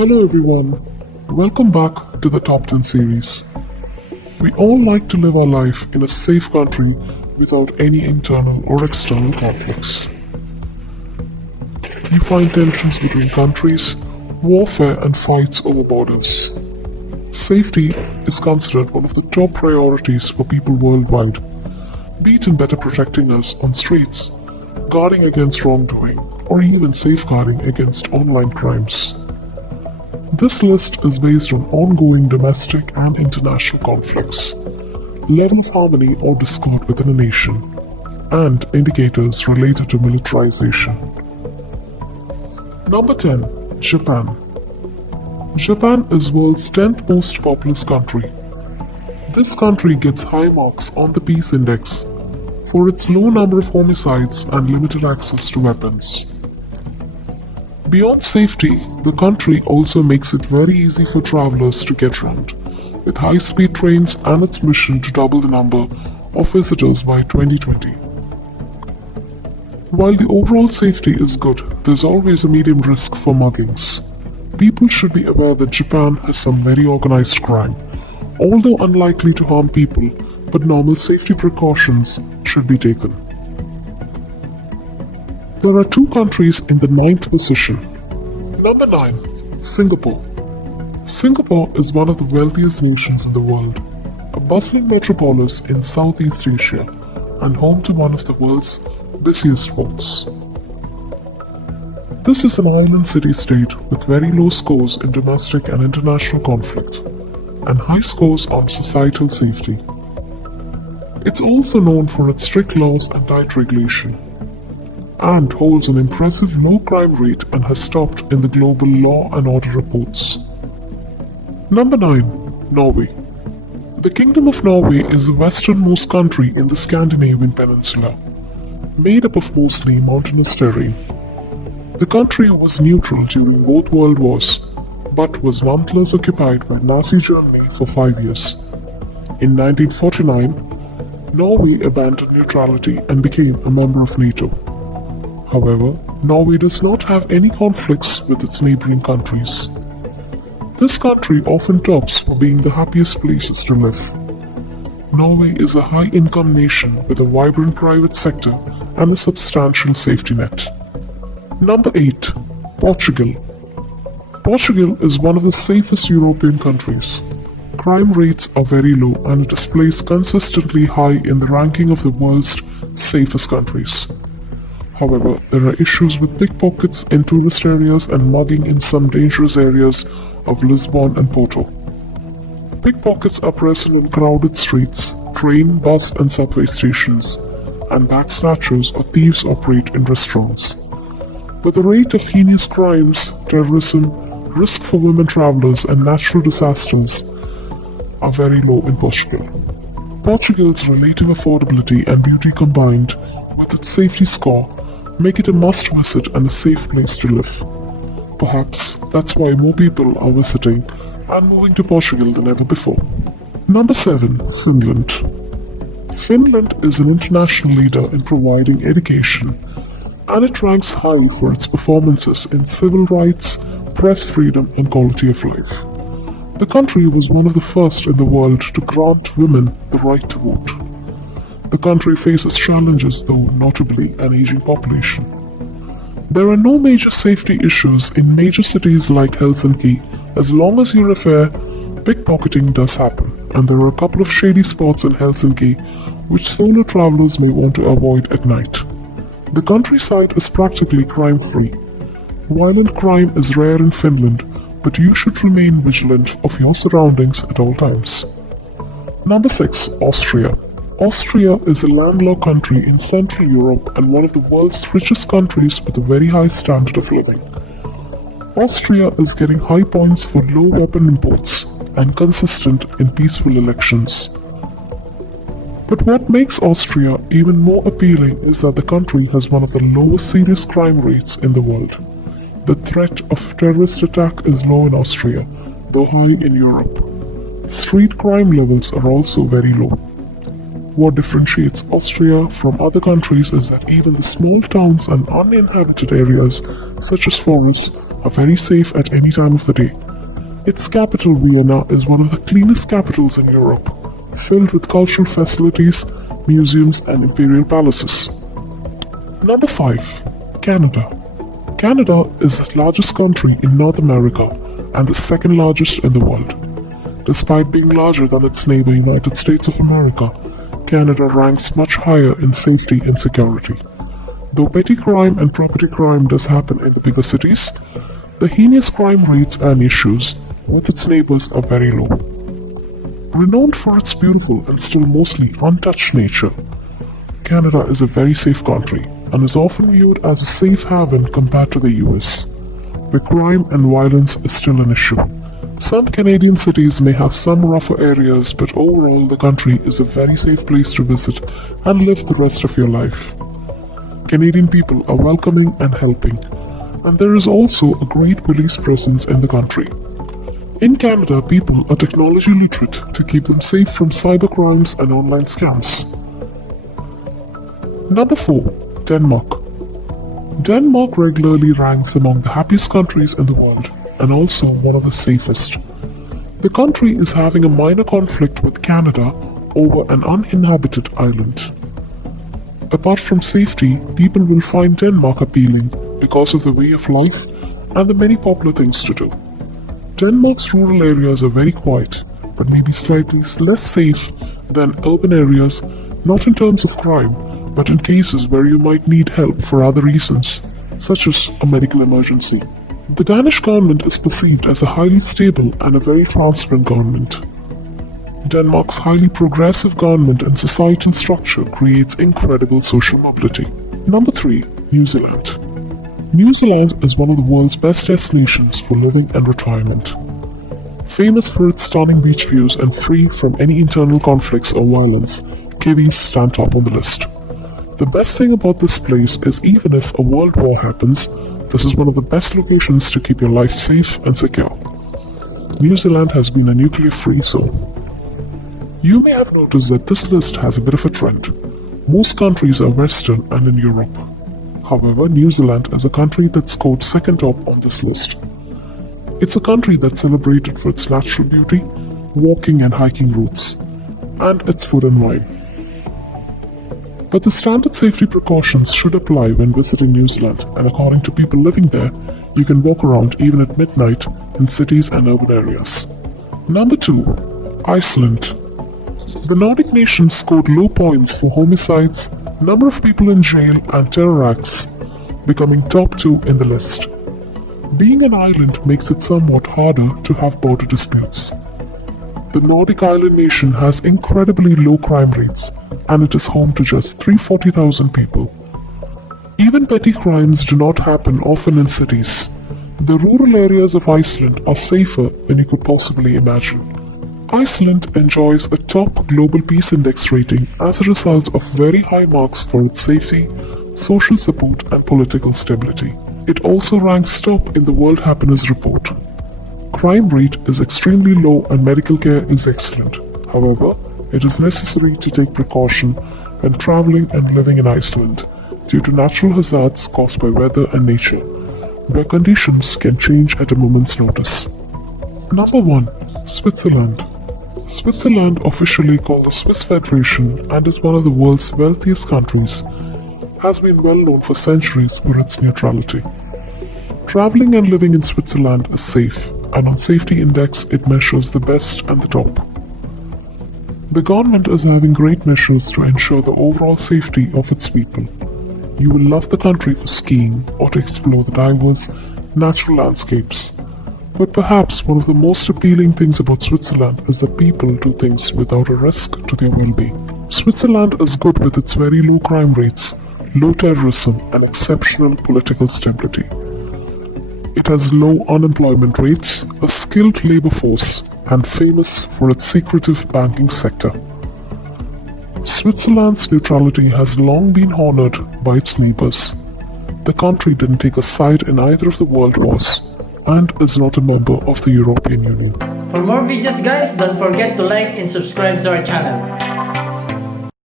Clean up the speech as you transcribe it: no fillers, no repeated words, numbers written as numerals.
Hello everyone, welcome back to the Top 10 series. We all like to live our life in a safe country without any internal or external conflicts. You find tensions between countries, warfare and fights over borders. Safety is considered one of the top priorities for people worldwide, be it in better protecting us on streets, guarding against wrongdoing, or even safeguarding against online crimes. This list is based on ongoing domestic and international conflicts, level of harmony or discord within a nation, and indicators related to militarization. Number 10. Japan. Japan is world's 10th most populous country. This country gets high marks on the Peace Index for its low number of homicides and limited access to weapons. Beyond safety, the country also makes it very easy for travelers to get around, with high-speed trains and its mission to double the number of visitors by 2020. While the overall safety is good, there's always a medium risk for muggings. People should be aware that Japan has some very organized crime, although unlikely to harm people, but normal safety precautions should be taken. There are two countries in the 9th position. Number 9. Singapore. Singapore is one of the wealthiest nations in the world, a bustling metropolis in Southeast Asia, and home to one of the world's busiest ports. This is an island city-state with very low scores in domestic and international conflict, and high scores on societal safety. It's also known for its strict laws and tight regulation, and holds an impressive low crime rate and has topped in the global law and order reports. Number 9. Norway. The Kingdom of Norway is the westernmost country in the Scandinavian peninsula, made up of mostly mountainous terrain. The country was neutral during both World Wars, but was nonetheless occupied by Nazi Germany for 5 years. In 1949, Norway abandoned neutrality and became a member of NATO. However, Norway does not have any conflicts with its neighboring countries. This country often tops for being the happiest places to live. Norway is a high-income nation with a vibrant private sector and a substantial safety net. Number 8. Portugal. Portugal is one of the safest European countries. Crime rates are very low and it is placed consistently high in the ranking of the world's safest countries. However, there are issues with pickpockets in tourist areas and mugging in some dangerous areas of Lisbon and Porto. Pickpockets are present on crowded streets, train, bus and subway stations, and bag snatchers or thieves operate in restaurants. But the rate of heinous crimes, terrorism, risk for women travelers and natural disasters are very low in Portugal. Portugal's relative affordability and beauty combined with its safety score make it a must visit and a safe place to live. Perhaps that's why more people are visiting and moving to Portugal than ever before. Number 7. Finland. Finland is an international leader in providing education, and it ranks high for its performances in civil rights, press freedom and quality of life. The country was one of the first in the world to grant women the right to vote. The country faces challenges though, notably an aging population. There are no major safety issues in major cities like Helsinki. As long as you're fair, pickpocketing does happen, and there are a couple of shady spots in Helsinki which solo travelers may want to avoid at night. The countryside is practically crime-free. Violent crime is rare in Finland, but you should remain vigilant of your surroundings at all times. Number 6. Austria. Austria is a landlocked country in Central Europe and one of the world's richest countries with a very high standard of living. Austria is getting high points for low weapon imports and consistent in peaceful elections. But what makes Austria even more appealing is that the country has one of the lowest serious crime rates in the world. The threat of terrorist attack is low in Austria, though high in Europe. Street crime levels are also very low. What differentiates Austria from other countries is that even the small towns and uninhabited areas, such as forests, are very safe at any time of the day. Its capital, Vienna, is one of the cleanest capitals in Europe, filled with cultural facilities, museums, and imperial palaces. Number 5. Canada. Canada is the largest country in North America and the second largest in the world. Despite being larger than its neighbor United States of America, Canada ranks much higher in safety and security. Though petty crime and property crime does happen in the bigger cities, the heinous crime rates and issues with its neighbors are very low. Renowned for its beautiful and still mostly untouched nature, Canada is a very safe country and is often viewed as a safe haven compared to the US, where crime and violence is still an issue. Some Canadian cities may have some rougher areas, but overall the country is a very safe place to visit and live the rest of your life. Canadian people are welcoming and helping, and there is also a great police presence in the country. In Canada, people are technology literate to keep them safe from cyber crimes and online scams. Number 4. Denmark. Denmark regularly ranks among the happiest countries in the world and also one of the safest. The country is having a minor conflict with Canada over an uninhabited island. Apart from safety, people will find Denmark appealing because of the way of life and the many popular things to do. Denmark's rural areas are very quiet, but maybe slightly less safe than urban areas, not in terms of crime, but in cases where you might need help for other reasons, such as a medical emergency. The Danish government is perceived as a highly stable and a very transparent government. Denmark's highly progressive government and societal structure creates incredible social mobility. Number 3. New Zealand. New Zealand is one of the world's best destinations for living and retirement. Famous for its stunning beach views and free from any internal conflicts or violence, Kiwis stand top on the list. The best thing about this place is even if a world war happens, this is one of the best locations to keep your life safe and secure. New Zealand has been a nuclear-free zone. You may have noticed that this list has a bit of a trend. Most countries are Western and in Europe. However, New Zealand is a country that scored second top on this list. It's a country that's celebrated for its natural beauty, walking and hiking routes, and its food and wine. But the standard safety precautions should apply when visiting New Zealand, and according to people living there, you can walk around even at midnight in cities and urban areas. Number 2. Iceland. The Nordic nations scored low points for homicides, number of people in jail, and terror acts, becoming top 2 in the list. Being an island makes it somewhat harder to have border disputes. The Nordic island nation has incredibly low crime rates, and it is home to just 340,000 people. Even petty crimes do not happen often in cities. The rural areas of Iceland are safer than you could possibly imagine. Iceland enjoys a top global peace index rating as a result of very high marks for its safety, social support, and political stability. It also ranks top in the World Happiness Report. Crime rate is extremely low and medical care is excellent. However, it is necessary to take precaution when traveling and living in Iceland due to natural hazards caused by weather and nature, where conditions can change at a moment's notice. Number 1. Switzerland. Switzerland, officially called the Swiss Federation and is one of the world's wealthiest countries, has been well known for centuries for its neutrality. Traveling and living in Switzerland is safe, and on Safety Index it measures the best and the top. The government is having great measures to ensure the overall safety of its people. You will love the country for skiing or to explore the diverse natural landscapes. But perhaps one of the most appealing things about Switzerland is that people do things without a risk to their well-being. Switzerland is good with its very low crime rates, low terrorism, and exceptional political stability. It has low unemployment rates, a skilled labor force, and famous for its secretive banking sector. Switzerland's neutrality has long been honored by its neighbors. The country didn't take a side in either of the world wars and is not a member of the European Union. For more videos guys, don't forget to like and subscribe to our channel.